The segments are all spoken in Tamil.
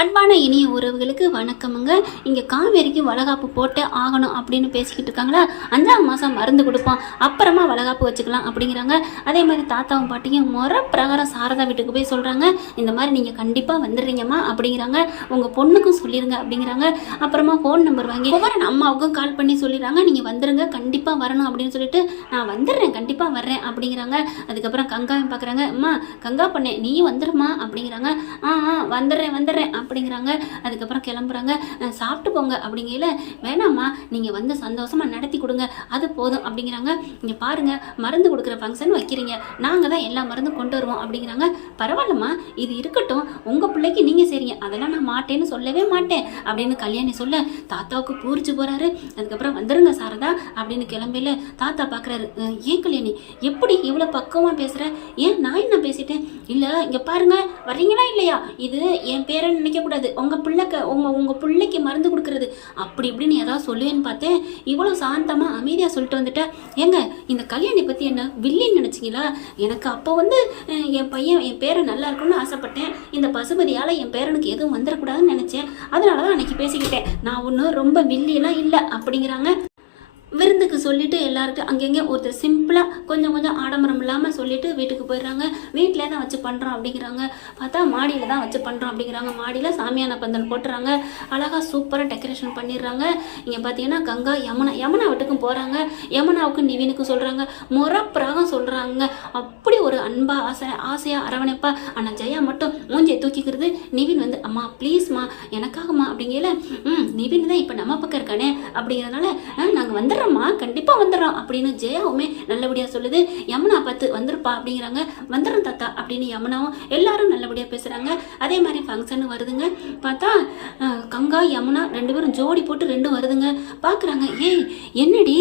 அன்பான இனிய உறவுகளுக்கு வணக்கமுங்க. இங்கே காவேரிக்கு வளகாப்பு போட்டே ஆகணும் அப்படின்னு பேசிக்கிட்டு இருக்காங்களா? அஞ்சாம் மாதம் மருந்து கொடுப்போம். அப்புறமா வளகாப்பு வச்சுக்கலாம் அப்படிங்கிறாங்க. அதே மாதிரி தாத்தாவும் பாட்டியும் முறை பிரகாரம் சாரதா வீட்டுக்கு போய் சொல்கிறாங்க இந்த மாதிரி நீங்கள் கண்டிப்பாக வந்துடுறீங்கம்மா அப்படிங்கிறாங்க. உங்கள் பொண்ணுக்கும் சொல்லிடுங்க அப்படிங்கிறாங்க. அப்புறமா ஃபோன் நம்பர் வாங்கி ஒவ்வொரு அம்மாவுக்கும் கால் பண்ணி சொல்லிடுறாங்க. நீங்கள் வந்துடுங்க கண்டிப்பாக வரணும் அப்படின்னு சொல்லிட்டு நான் வந்துடுறேன் கண்டிப்பாக வர்றேன் அப்படிங்கிறாங்க. அதுக்கப்புறம் கங்காவை பார்க்குறாங்க அம்மா கங்கா பண்ணேன் நீயும் வந்துடுமா அப்படிங்கிறாங்க. ஆ ஆ வந்துடுறேன் வந்துடுறேன். அப்படிங்கிறாங்க அதுக்கப்புறம் கிளம்புறாங்க. சாப்பிட்டு போங்க அப்படிங்கையில வேணாம்மா நீங்கள் வந்து சந்தோஷமாக நடத்தி கொடுங்க அது போதும் அப்படிங்கிறாங்க. இங்கே பாருங்கள் மருந்து கொடுக்குற ஃபங்க்ஷன் வைக்கிறீங்க நாங்கள் தான் எல்லா மருந்தும் கொண்டு வருவோம் அப்படிங்கிறாங்க. பரவாயில்லம்மா இது இருக்கட்டும் உங்கள் பிள்ளைக்கு நீங்கள் செய்றீங்க அதெல்லாம் நான் மாட்டேன்னு சொல்லவே மாட்டேன் அப்படின்னு கல்யாணி சொல்ல தாத்தாவுக்கு பூரிச்சு போகிறாரு அதுக்கப்புறம் வந்துருங்க சாரதா அப்படின்னு கிளம்பையில் தாத்தா பார்க்குறாரு ஏன் கல்யாணி எப்படி இவ்வளோ பக்குவமாக பேசுகிற ஏன் நான் என்ன பேசிட்டேன்? இல்லை இங்கே பாருங்க வர்றீங்களா இல்லையா? இது என் பேரன் குடிக்கக்கூடாது. உங்கள் பிள்ளைக்கு உங்கள் உங்கள் பிள்ளைக்கு மருந்து கொடுக்கறது. அப்படி இப்படின்னு ஏதாவது சொல்லுவேன்னு பார்த்தேன். இவ்வளோ சாந்தமாக அமைதியாக சொல்லிட்டு வந்துட்டேன். ஏங்க இந்த கல்யாணி பற்றி என்ன வில்லின்னு நினச்சிங்களா? எனக்கு அப்போ வந்து என் பையன் என் பேரன் நல்லா இருக்கணும்னு ஆசைப்பட்டேன். இந்த பசுபதியால் என் பேரனுக்கு எதுவும் வந்துடக்கூடாதுன்னு நினச்சேன். அதனால தான் அன்னைக்கு பேசிக்கிட்டேன். நான் ஒன்றும் ரொம்ப வில்லியெல்லாம் இல்லை அப்படிங்கிறாங்க. விருந்துக்கு சொல்லிட்டு எல்லாருக்கும் அங்கங்கே ஒருத்தர் சிம்பிளாக கொஞ்சம் கொஞ்சம் ஆடம்பரம் இல்லாமல் சொல்லிட்டு வீட்டுக்கு போயிடுறாங்க வீட்டிலே தான் வச்சு பண்ணுறோம் அப்படிங்கிறாங்க. பார்த்தா மாடியில் தான் வச்சு பண்ணுறோம் அப்படிங்கிறாங்க. மாடியில் சாமியான பந்தல் போட்டுறாங்க. அழகாக சூப்பராக டெக்கரேஷன் பண்ணிடுறாங்க. இங்கே பார்த்தீங்கன்னா கங்கா யமுனா யமுனா வீட்டுக்கும் போகிறாங்க யமுனாவுக்கும் நிவினுக்கும் சொல்கிறாங்க முறப்பிராகம் சொல்கிறாங்க அப்படி ஒரு அன்பா ஆசை ஆசையாக அரவணைப்பா ஆனால் ஜெயா மட்டும் மூஞ்சியை தூக்கிக்கிறது. நிவின் வந்து அம்மா ப்ளீஸ்மா எனக்காகம்மா அப்படிங்கல ம் நிவின் தான் இப்போ நம்ம பக்கம் இருக்கானே அப்படிங்கிறதுனால நாங்கள் வந்துடுறம்மா கண்டிப்பாக வந்துடுறோம் அப்படின்னு ஜெயாவுமே நல்லபடியாக சொல்லுது. யமுனா பார்த்து வந்துருப்பா அப்படிங்கிறாங்க. வந்துடும் தாத்தா அப்படின்னு யமுனாவும் எல்லாரும் நல்லபடியாக பேசுகிறாங்க அதே மாதிரி ஃபங்க்ஷன் வருதுங்க. பார்த்தா கங்கா யமுனா ரெண்டு பேரும் ஜோடி போட்டு ரெண்டும் வருதுங்க. பார்க்குறாங்க ஏய் என்னடி?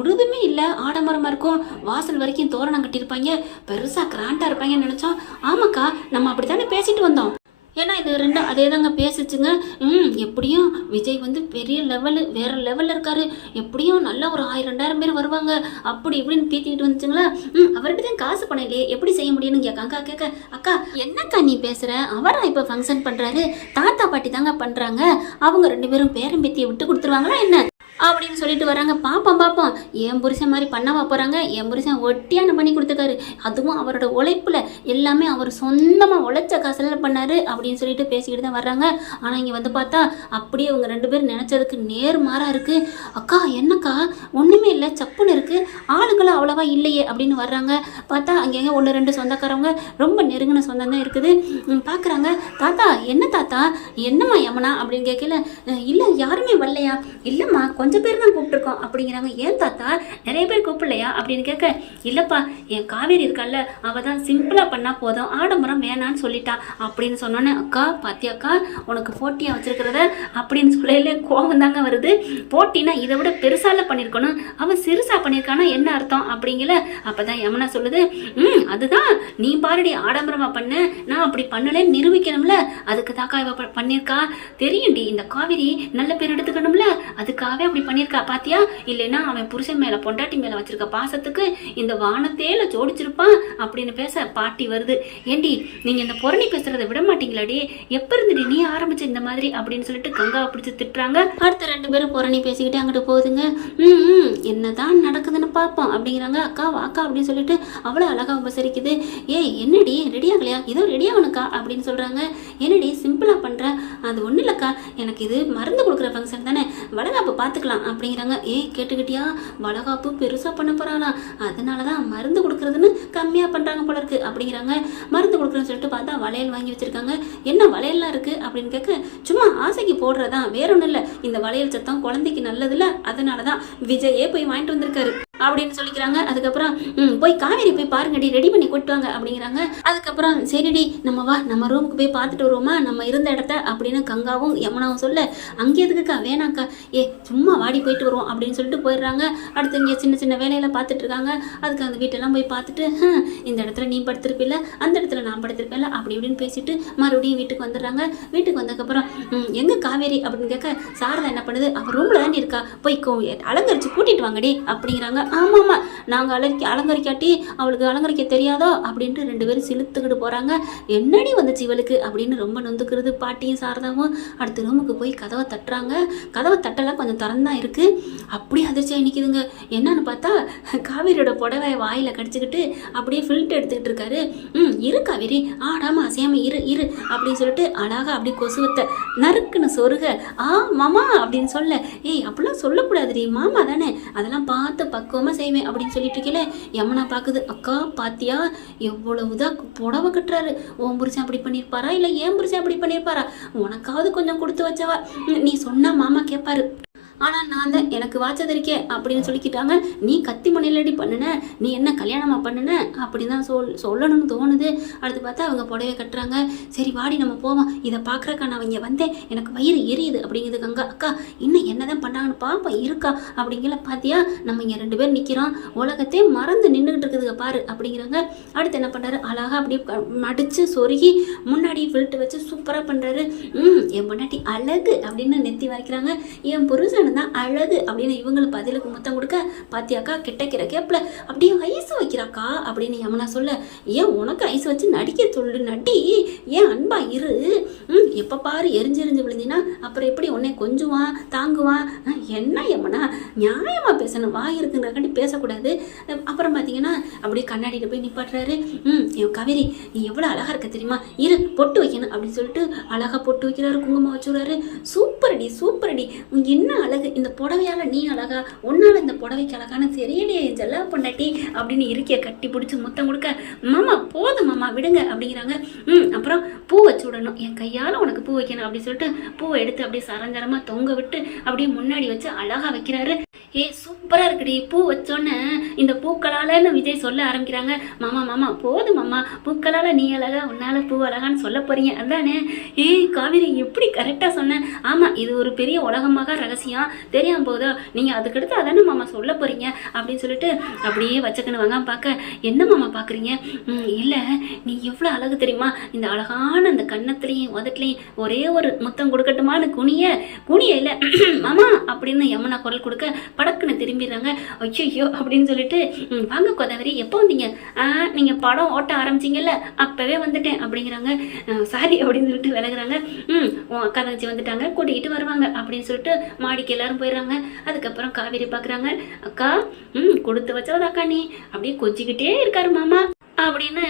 உருதுமே இல்லை. ஆடம்பரமாக இருக்கும். வாசல் வரைக்கும் தோரணம் கட்டியிருப்பாங்க. பெருசாக கிராண்டாக இருப்பாங்கன்னு நினச்சோம். ஆமாக்கா நம்ம அப்படி தானே பேசிட்டு வந்தோம். ஏன்னா இது ரெண்டும் அதே தாங்க பேசிச்சுங்க. ம் எப்படியும் விஜய் வந்து பெரிய லெவலு வேற லெவலில் இருக்காரு. எப்படியும் நல்ல ஒரு ஆயிரம் ரெண்டாயிரம் பேர் வருவாங்க. அப்படி இப்படின்னு தீத்திக்கிட்டு வந்துச்சுங்களா? ம் அவர்கிட்ட தான் காசு பணம் இல்லையே. எப்படி செய்ய முடியும்னு கேட்க கேட்க. அக்கா என்னக்கா நீ பேசுகிற அவரா இப்போ ஃபங்க்ஷன் பண்ணுறாரு தாத்தா பாட்டி தாங்க பண்ணுறாங்க அவங்க ரெண்டு பேரும் பேரம்பேத்தியை விட்டு கொடுத்துருவாங்களா என்ன? அப்படின்னு சொல்லிட்டு வராங்க. பாப்போம் பாப்போம். என் புருஷன் மாதிரி பண்ணவா போகிறாங்க என் புருஷன் ஒட்டியான பண்ணி கொடுத்துருக்காரு. அதுவும் அவரோட உழைப்பில் எல்லாமே அவர் சொந்தமாக உழைச்ச காசுல பண்ணாரு அப்படின்னு சொல்லிட்டு பேசிக்கிட்டு தான் வர்றாங்க. ஆனால் இங்கே வந்து பார்த்தா அப்படியே அவங்க ரெண்டு பேரும் நினச்சதுக்கு நேர்மாறாக இருக்குது அக்கா என்னக்கா? ஒன்றுமே இல்லை. சப்புன்னு இருக்குது ஆளுங்களும் அவ்வளோவா இல்லையே அப்படின்னு வர்றாங்க. பார்த்தா அங்கே ஒன்று ரெண்டு சொந்தக்காரவங்க ரொம்ப நெருங்கின சொந்தம் தான் இருக்குது. பார்க்குறாங்க தாத்தா என்ன தாத்தா? என்னம்மா யமுனா? அப்படின்னு கேட்கல இல்லை யாருமே வரலையா? இல்லைம்மா கொஞ்சம் கொஞ்சம் பேர் தான் கூப்பிட்டுருக்கோம். அப்படிங்கிறாங்க. ஏன் தாத்தா? நிறைய பேர் கூப்பிடலையா? அப்படின்னு கேட்க இல்லைப்பா என் காவேரி இருக்கால அவள் தான் சிம்பிளாக பண்ணால் போதும். ஆடம்பரம் வேணான்னு சொல்லிட்டா. அப்படின்னு சொன்னோன்னே அக்கா பாத்தியாக்கா உனக்கு போட்டியாக வச்சுருக்கிறத? அப்படின்னு சொல்லல கோபம் தாங்க வருது. போட்டினா இதை விட பெருசால பண்ணியிருக்கணும் அவன் சிறுசா பண்ணியிருக்கானா என்ன அர்த்தம்? அப்படிங்கல அப்பதான் யமுனா சொல்லுது ம் அதுதான். நீ பாருடி ஆடம்பரமா பண்ண. நான் அப்படி பண்ணலன்னு நிரூபிக்கணும்ல. அதுக்கு தாக்கா இவ பண்ணியிருக்கா தெரியும்டி இந்த காவிரி நல்ல பேர் எடுத்துக்கணும்ல. அதுக்காகவே அப்படி பண்ணியிருக்கா பாத்தியா? இல்லைன்னா அவன் புருஷன் மேல பொண்டாட்டி மேல வச்சிருக்க பாசத்துக்கு இந்த வானத்தேல ஜோடிச்சிருப்பான் அப்படின்னு பேச பாட்டி வருது. ஏண்டி நீங்க இந்த புரணி பேசுறதை விட மாட்டீங்களாடி? எப்ப இருந்துடி நீ ஆரம்பிச்ச இந்த மாதிரி அப்படின்னு சொல்லிட்டு கங்காவை பிடிச்சு திட்டுறாங்க. அடுத்த ரெண்டு பேரும் புரணி பேசிக்கிட்டு அங்கிட்டு போகுதுங்க. ம் ம், என்னதான் நடக்குதுன்னு பார்ப்போம் அப்படிங்கிறாங்க. அக்கா வாக்கா அப்படின்னு சொல்லிட்டு அவ்வளோ அழகா உபசரிக்குது. ஏய் என்னடி ரெடி ஆகலையா இதோ ரெடி ஆகணுக்கா அப்படின்னு சொல்றாங்க. என்னடி சிம்பிளா பண்ற? அது ஒன்றும் இல்லைக்கா. எனக்கு இது மருந்து கொடுக்குற ஃபங்க்ஷன் தானே. வளகாப்பு பார்த்துக்கலாம் அப்படிங்கிறாங்க. ஏய் கேட்டுக்கிட்டியா? வளகாப்பு பெருசாக பண்ண போகிறாங்களா அதனால தான் மருந்து கொடுக்குறதுன்னு கம்மியாக பண்ணுறாங்க போல இருக்குது அப்படிங்கிறாங்க. மருந்து கொடுக்குறேன்னு சொல்லிட்டு பார்த்தா வளையல் வாங்கி வச்சுருக்காங்க. என்ன வளையல்லாம் இருக்குது அப்படின்னு கேட்க சும்மா ஆசைக்கு போடுறதா? வேற ஒன்றும் இல்லை. இந்த வளையல் சத்தம் குழந்தைக்கு நல்லதில்ல அதனால தான் விஜயே போய் வாங்கிட்டு வந்திருக்காரு. அப்படின்னு சொல்லிக்கிறாங்க. அதுக்கப்புறம் ம் போய் காவேரி போய் பாருங்கடி ரெடி பண்ணி கூட்டு வாங்க அப்படிங்கிறாங்க. அதுக்கப்புறம் சரிடி நம்ம வா நம்ம ரூமுக்கு போய் பார்த்துட்டு வருவோமா? நம்ம இருந்த இடத்த அப்படின்னு கங்காவும் யமுனாவும் சொல்ல அங்கே எதுக்குக்கா? வேணாக்கா. ஏ சும்மா வாடி போயிட்டு வருவோம் அப்படின்னு சொல்லிட்டு போயிடுறாங்க. அடுத்து இங்கே சின்ன சின்ன வேலையெல்லாம் பார்த்துட்டு இருக்காங்க. அதுக்கு அந்த வீட்டெல்லாம் போய் பார்த்துட்டு இந்த இடத்துல நீ படுத்திருப்பில்ல அந்த இடத்துல நான் படுத்திருப்பேன்ல அப்படி இப்படின்னு பேசிட்டு மறுபடியும் வீட்டுக்கு வந்துடுறாங்க. வீட்டுக்கு வந்ததுக்கப்புறம் எங்கே காவேரி? அப்படின்னு கேட்க சாரதா என்ன பண்ணுது? அவள் ரூமில் தானே இருக்கா. போய் அலங்கரிச்சு கூட்டிட்டு வாங்கடி அப்படிங்கிறாங்க. ஆமாம் ஆமாம் நாங்கள் அலங்கி அலங்கரிக்காட்டி அவளுக்கு அலங்கரிக்க தெரியாதோ அப்படின்ட்டு ரெண்டு பேரும் சிலுத்துக்கிட்டு போகிறாங்க என்னடி வந்துச்சு இவளுக்கு? அப்படின்னு ரொம்ப நொந்துக்கிறது பாட்டியும் சாரதாவும். அடுத்த ரூமுக்கு போய் கதவை தட்டுறாங்க. கதவை தட்டெல்லாம் கொஞ்சம் திறந்தான் இருக்குது அப்படியே அதிர்ச்சியாக நிற்கிதுங்க என்னன்னு பார்த்தா காவேரியோட புடவை வாயில் கடிச்சிக்கிட்டு அப்படியே ஃபில்ட் எடுத்துக்கிட்டு இருக்காரு. ம் இரு காவேரி. ஆடாமல் அசையாமல் இரு இரு அப்படின்னு சொல்லிட்டு அழகாக அப்படி கொசுவத்தை நறுக்குன்னு சொருக ஆ மாமா அப்படின்னு சொல்ல. ஏய் அப்படிலாம் சொல்லக்கூடாதுடி. மாமா தானே. அதெல்லாம் பார்த்து பக்குவமாக செய்வேன் அப்படின்னு சொல்லிட்டு இருக்கல யமுனா பார்க்குது அக்கா பாத்தியா? எவ்வளவுதான் புடவை கட்டுறாரு. ஓம் புருஷன் அப்படி பண்ணியிருப்பாரா இல்லை ஏன் புருஷன் அப்படி பண்ணியிருப்பாரா உனக்காவது கொஞ்சம் கொடுத்து வச்சவா? நீ சொன்னா மாமா கேட்பாரு ஆனால் நான் தான் எனக்கு வாச்சதறிக்கே அப்படின்னு சொல்லிக்கிட்டாங்க. நீ கத்தி மணிலடி பண்ணுன நீ என்ன கல்யாணமாக பண்ணுன அப்படின்னு தான் சொல் சொல்லணும்னு தோணுது. அடுத்து பார்த்தா அவங்க புடவை கட்டுறாங்க. சரி வாடி நம்ம போவோம். இதை பார்க்குறக்கா நான் இங்கே வந்தேன். எனக்கு வயிறு எரியுது அப்படிங்குது கங்கா. அக்கா இன்னும் என்ன தான் பண்ணாங்கன்னு பாப்பா இருக்கா அப்படிங்கிற பார்த்தியா நம்ம இங்கே ரெண்டு பேர் நிற்கிறோம் உலகத்தையே மறந்து நின்றுக்கிட்டு இருக்குதுங்க பாரு அப்படிங்கிறாங்க. அடுத்து என்ன பண்ணுறாரு அழகாக அப்படியே மடித்து சொருகி முன்னாடி ஃபில்ட்டு வச்சு சூப்பராக பண்ணுறாரு ம் என் பொண்டாட்டி அழகு அப்படின்னு நெத்தி வைக்கிறாங்க என் புருஷன் தான் அழகு அப்படின்னு இவங்களுக்கு பதிலுக்கு முத்தம் கொடுக்க பாத்தியாக்கா கிட்டக்கிற கேப்பில் அப்படியே ஐஸ் வைக்கிறாக்கா அப்படின்னு யமுனா சொல்ல ஏன் உனக்கு ஐஸ் வச்சு நடிக்க சொல்லு நடி. ஏன் அன்பா இரு. ம் எப்போ பாரு எரிஞ்சு எரிஞ்சு விழுந்தினா அப்புறம் எப்படி உன்னை கொஞ்சுவான் தாங்குவான்? என்ன யமுனா? நியாயமாக பேசணும். வாய் இருக்குங்கிறக்காண்டி பேசக்கூடாது. அப்புறம் பார்த்தீங்கன்னா அப்படியே கண்ணாடியில் போய் நிப்பாட்டுறாரு. ம் என் கவிரி நீ எவ்வளோ அழகாக இருக்க தெரியுமா? இரு பொட்டு வைக்கணும். அப்படின்னு சொல்லிட்டு அழகாக பொட்டு வைக்கிறாரு குங்குமம் வச்சுடுறாரு அடி சூப்பர் உன் என்ன அழகு இந்த புடவையால் நீ அழகா உன்னால இந்த புடவைக்கு அழகான தெரியலையே என் ஜெல்லா பொண்டாட்டி அப்படின்னு இருக்கிய கட்டி பிடிச்சி முத்தம் கொடுக்க மாமா போதும் மாமா விடுங்க அப்படிங்கிறாங்க. ம் அப்புறம் பூ வச்சு விடணும். என் கையால் உனக்கு பூ வைக்கணும் அப்படின்னு சொல்லிட்டு பூவை எடுத்து அப்படியே சரஞ்சரமாக தொங்க விட்டு அப்படியே முன்னாடி வச்சு அழகா வைக்கிறாரு. ஏ சூப்பராக இருக்குடி பூ வச்சோன்னே இந்த பூக்களாலன்னு விஜய் சொல்ல ஆரம்பிக்கிறாங்க. மாமா மாமா போதும் மாமா பூக்களால் நீ அழகா உன்னால் பூ அழகான்னு சொல்ல போறீங்க. அதானே? ஏய் காவேரி எப்படி கரெக்டாக சொன்னேன் ஆமாம் இது ஒரு பெரிய உலகமாக ரகசியம். தெரியாம போதோ நீங்கள் அதுக்கடுத்து அதானே மாமா சொல்ல போறீங்க அப்படின்னு சொல்லிட்டு அப்படியே வச்சக்கன்னு வாங்க. பார்க்க என்ன மாமா பார்க்குறீங்க? இல்லை. நீ எவ்வளோ அழகு தெரியுமா? இந்த அழகான அந்த கன்னத்துலேயும் உதட்டிலையும் ஒரே ஒரு முத்தம் கொடுக்கட்டுமான்னு குனிய குனிய இல்லை. மாமா! அப்படின்னு யமுனா குரல் கொடுக்க படக்குன்னு திரும்பிடுறாங்க. ஐயோ அப்படின்னு சொல்லிட்டு வாங்க கோதாவரி எப்போ வந்தீங்க? ஆ நீங்கள் படம் ஓட்ட ஆரம்பிச்சிங்கல்ல அப்போவே வந்துட்டேன் அப்படிங்கிறாங்க. சாரி அப்படின்னு சொல்லிட்டு விலகுறாங்க. ம் உன் அக்கா தங்கச்சி வந்துட்டாங்க கூட்டிகிட்டு வருவாங்க அப்படின்னு சொல்லிட்டு மாடிக்கு எல்லாரும் போயிடுறாங்க. அதுக்கப்புறம் காவேரி பார்க்குறாங்க அக்கா ம் கொடுத்து வச்சவதா அக்கா நீ. அப்படியே கொஞ்சிக்கிட்டே இருக்காரு மாமா. அப்படின்னு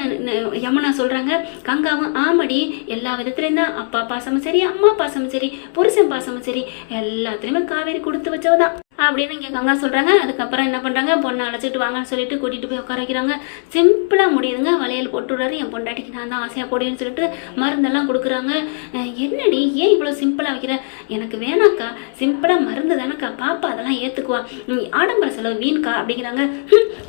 யமுனா சொல்கிறாங்க கங்காவும் ஆமடி. எல்லா விதத்துலேயும் தான். அப்பா பாசமும் சரி அம்மா பாசமும் சரி புருஷன் பாசமும் சரி. எல்லாத்துலேயுமே காவேரி கொடுத்து வச்சவதான். அப்படின்னு இங்கே கங்கா சொல்கிறாங்க அதுக்கப்புறம் என்ன பண்ணுறாங்க பொண்ணை அழைச்சிட்டு வாங்கன்னு சொல்லிட்டு கூட்டிகிட்டு போய் உட்கார வைக்கிறாங்க. சிம்பிளாக முடியுதுங்க. வளையல் போட்டுடுறாரு. என் பொண்டாட்டிக்கு நான் தான் ஆசையாக போடுன்னு சொல்லிட்டு மருந்தெல்லாம் கொடுக்குறாங்க. என்னடி? ஏன் இவ்வளோ சிம்பிளாக வைக்கிற? எனக்கு வேணாக்கா. சிம்பிளாக மருந்து தானேக்கா? பாப்பா அதெல்லாம் ஏற்றுக்குவா ஆடம்பர செலவு வீண்கா அப்படிங்கிறாங்க.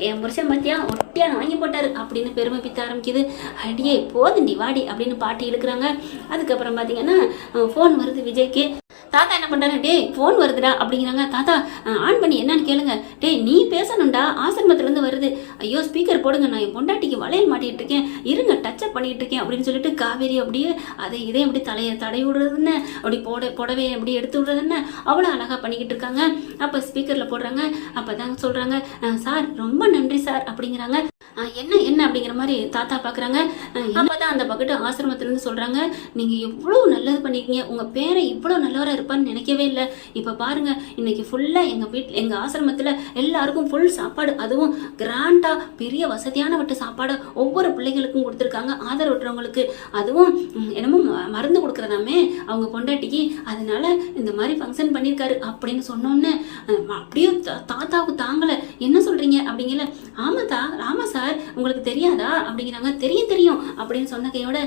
என் புருஷன் பார்த்தியா ஒட்டியாக வாங்கி போட்டார். அப்படின்னு பெருமை பித்த ஆரம்பிக்குது. அடியே போதுண்டி வாடி அப்படின்னு பாட்டி இழுக்கிறாங்க. அதுக்கப்புறம் பார்த்தீங்கன்னா ஃபோன் வருது விஜய்க்கு. தாத்தா என்ன பண்ணுறாங்க டே ஃபோன் வருதுடா அப்படிங்கிறாங்க. தாத்தா ஆன் பண்ணி என்னன்னு கேளுங்க. டேய் நீ பேசணும்டா ஆசிரமத்துலேருந்து வருது. ஐயோ ஸ்பீக்கர் போடுங்க நான் என் பொண்டாட்டிக்கு வளையல் மாட்டிகிட்டு இருக்கேன் இருங்க டச்சப் பண்ணிகிட்டு இருக்கேன் அப்படின்னு சொல்லிட்டு காவேரி அப்படியே அதை இதே அப்படி தலையை தடை விடுறதுன்னு அப்படி போட புடவையை அப்படி எடுத்து விடுறதுன்னு அவ்வளோ அழகாக பண்ணிக்கிட்டு இருக்காங்க. அப்போ ஸ்பீக்கரில் போடுறாங்க. அப்போ தாங்க சொல்கிறாங்க சார் ரொம்ப நன்றி சார் அப்படிங்கிறாங்க. என்ன என்ன அப்படிங்கிற மாதிரி தாத்தா பார்க்குறாங்க அப்பதான் அந்த பக்கத்து ஆசிரமத்திலேருந்து சொல்கிறாங்க நீங்கள் எவ்வளோ நல்லது பண்ணியிருக்கீங்க உங்கள் பேரை இவ்வளோ நல்லவராக இருப்பான்னு நினைக்கவே இல்லை. இப்போ பாருங்கள் இன்னைக்கு ஃபுல்லாக எங்கள் வீட்டில் எங்கள் ஆசிரமத்தில் எல்லாருக்கும் ஃபுல் சாப்பாடு. அதுவும் கிராண்டாக பெரிய வசதியான வட்ட சாப்பாடு ஒவ்வொரு பிள்ளைகளுக்கும் கொடுத்துருக்காங்க ஆதரவற்றவங்களுக்கு. அதுவும் என்னமோ ம- மருந்து கொடுக்குறதாமே அவங்க பொண்டாட்டிக்கு. அதனால இந்த மாதிரி ஃபங்க்ஷன் பண்ணியிருக்காரு அப்படின்னு சொன்னோன்னே அப்படியே தா- தாத்தாவுக்கு தாங்கலை. என்ன சொல்கிறீங்க அப்படிங்கல. ஆமாம் தா ஆமாம் சார். உங்களுக்கு தெரியாதா? அப்படிங்கிறாங்க. தெரியும் தெரியும் அப்படின்னு சொன்ன கையோட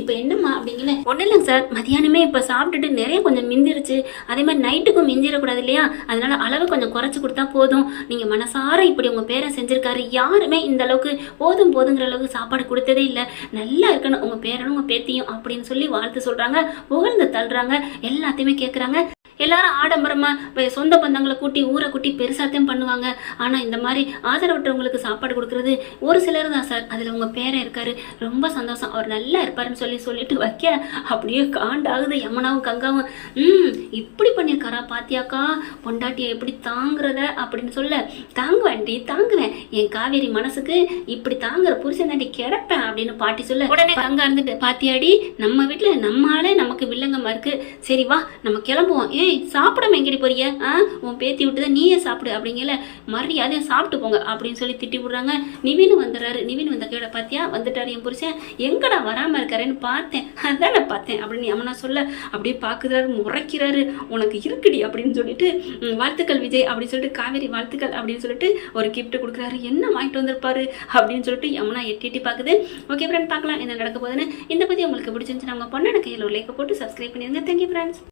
இப்போ என்னம்மா? அப்படிங்கல ஒன்றும் இல்லைங்க சார். மதியானமே இப்போ சாப்பிட்டுட்டு நிறைய கொஞ்சம் மிந்திருச்சு. அதே மாதிரி நைட்டுக்கும் மிஞ்சிடக்கூடாது இல்லையா? அதனால அளவு கொஞ்சம் குறைச்சி கொடுத்தா போதும். நீங்கள் மனசார இப்படி உங்கள் பேரை செஞ்சிருக்காரு. யாருமே இந்த அளவுக்கு போதும் போதுங்கிற அளவுக்கு சாப்பாடு கொடுத்ததே இல்லை. நல்லா இருக்கணும். உங்கள் பேரனும் உங்கள் பேத்தியும் அப்படின்னு சொல்லி வாழ்த்து சொல்கிறாங்க புகழ்ந்து தள்ளுறாங்க. எல்லாத்தையுமே கேட்குறாங்க எல்லாரும் ஆடம்பரமா வே- சொந்த பந்தங்களை கூட்டி ஊரை கூட்டி பெருசாத்தையும் பண்ணுவாங்க. ஆனா இந்த மாதிரி ஆதரவற்றவங்களுக்கு சாப்பாடு கொடுக்கறது ஒரு சிலர் தான் சார். அதுல உங்க பேரன் இருக்காரு. ரொம்ப சந்தோஷம். அவர் நல்லா இருப்பாருன்னு சொல்லி சொல்லிட்டு வைக்க. அப்படியே காண்டாகுது யமுனாவும் கங்காவும். ம் இப்படி பண்ணியிருக்காரா பாத்தியாக்கா? பொண்டாட்டியை எப்படி தாங்குறத அப்படின்னு சொல்ல. தாங்குவேன்டி தாங்குவேன். என் காவேரி மனசுக்கு இப்படி தாங்குற புருஷன் தாண்டி கிடப்பேன் அப்படின்னு பாட்டி சொல்ல. உடனே கங்கா இருந்துட்டு பாத்தியாடி நம்ம வீட்டுல நம்ம ஆளே நமக்கு வில்லங்கமா இருக்கு. சரி வா நம்ம கிளம்புவோம். ஏய் சாப்பிடாம எங்கடி போறிய ஆ? உன் பேத்தி விட்டுதான் நீயே சாப்பிடு அப்படிங்கல. மரியாதையை சாப்பிட்டு போங்க அப்படின்னு சொல்லி திட்டி விடுறாங்க. நிவின் வந்துடுறாரு. நிவின் வந்த கையோட பாத்தியா? வந்துட்டாரு என் புருஷன். எங்கடா வராம இருக்காருன்னு பார்த்தேன். அதான் பார்த்தேன். அப்படின்னு அம்மனா சொல்ல அப்படியே பாக்குறாரு முறைக்கிறாரு. உனக்கு இருக்குடி அப்படின்னு சொல்லிட்டு வாழ்த்துக்கள் விஜய் அப்படின்னு சொல்லிட்டு காவேரி வாழ்த்துக்கள் அப்படின்னு சொல்லிட்டு ஒரு கிஃப்ட் கொடுக்குறாரு. என்ன வாங்கிட்டு வந்திருப்பாரு? அப்படின்னு சொல்லிட்டு யமுனா எட்டி எட்டி பார்க்குது ஓகே ஃப்ரெண்ட் பார்க்கலாம் என்ன நடக்க போகுதுன்னு இந்த பத்தி உங்களுக்கு பிடிச்சிருந்துச்சு நம்ம பொண்ணு கையில் ஒரு லைக் போட்டு சப்ஸ்கிரைப் பண்ணிருங்க தேங்க்யூ ஃப்ரெண்ட்ஸ்